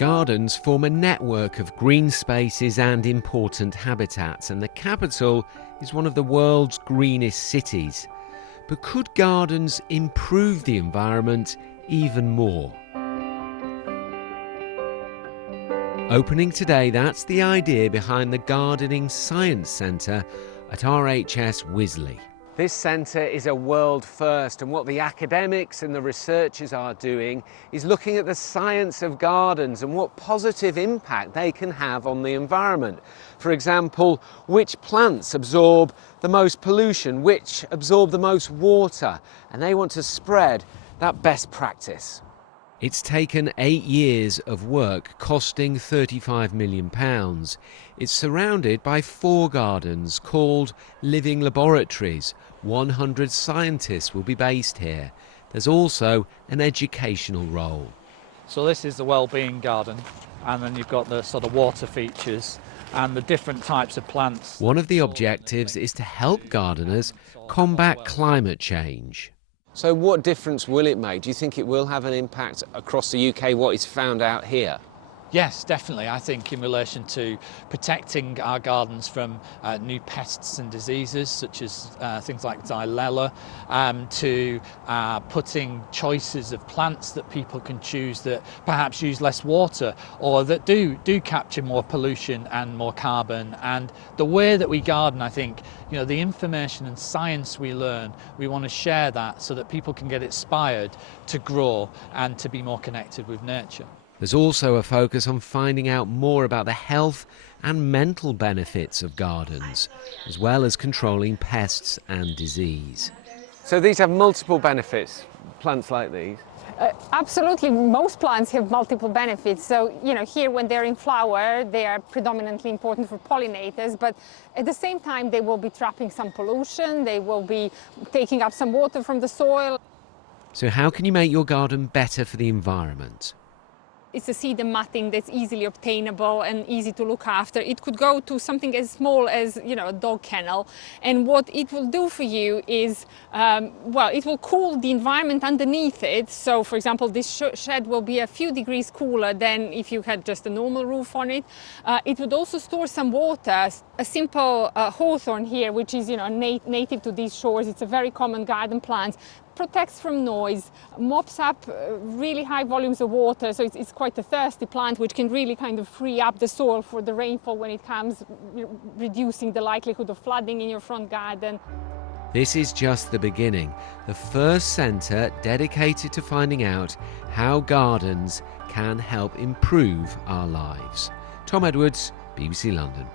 Gardens form a network of green spaces and important habitats, and the capital is one of the world's greenest cities. But could gardens improve the environment even more? Opening today, that's the idea behind the Gardening Science Centre at RHS Wisley. This centre is a world first, and what the academics and the researchers are doing is looking at the science of gardens and what positive impact they can have on the environment. For example, which plants absorb the most pollution, which absorb the most water, and they want to spread that best practice. It's taken 8 years of work costing £35 million. It's surrounded by 4 gardens called living laboratories. 100 scientists will be based here. There's also an educational role. So this is the wellbeing garden, and then you've got the sort of water features and the different types of plants. One of the objectives is to help gardeners combat climate change. So what difference will it make? Do you think it will have an impact across the UK, what is found out here? Yes, definitely. I think in relation to protecting our gardens from new pests and diseases such as things like xylella, to putting choices of plants that people can choose that perhaps use less water or that do capture more pollution and more carbon. And the way that we garden, I think, the information and science we learn, we want to share that so that people can get inspired to grow and to be more connected with nature. There's also a focus on finding out more about the health and mental benefits of gardens, as well as controlling pests and disease. So these have multiple benefits, plants like these? Absolutely, most plants have multiple benefits. So, here when they're in flower, they are predominantly important for pollinators, but at the same time they will be trapping some pollution, they will be taking up some water from the soil. So how can you make your garden better for the environment? It's a seed and matting that's easily obtainable and easy to look after. It could go to something as small as, a dog kennel. And what it will do for you is, it will cool the environment underneath it. So, for example, this shed will be a few degrees cooler than if you had just a normal roof on it. It would also store some water. A simple hawthorn here, which is, native to these shores. It's a very common garden plant. Protects from noise, mops up really high volumes of water, so it's quite a thirsty plant which can really kind of free up the soil for the rainfall when it comes, reducing the likelihood of flooding in your front garden. This is just the beginning, the first centre dedicated to finding out how gardens can help improve our lives. Tom Edwards, BBC London.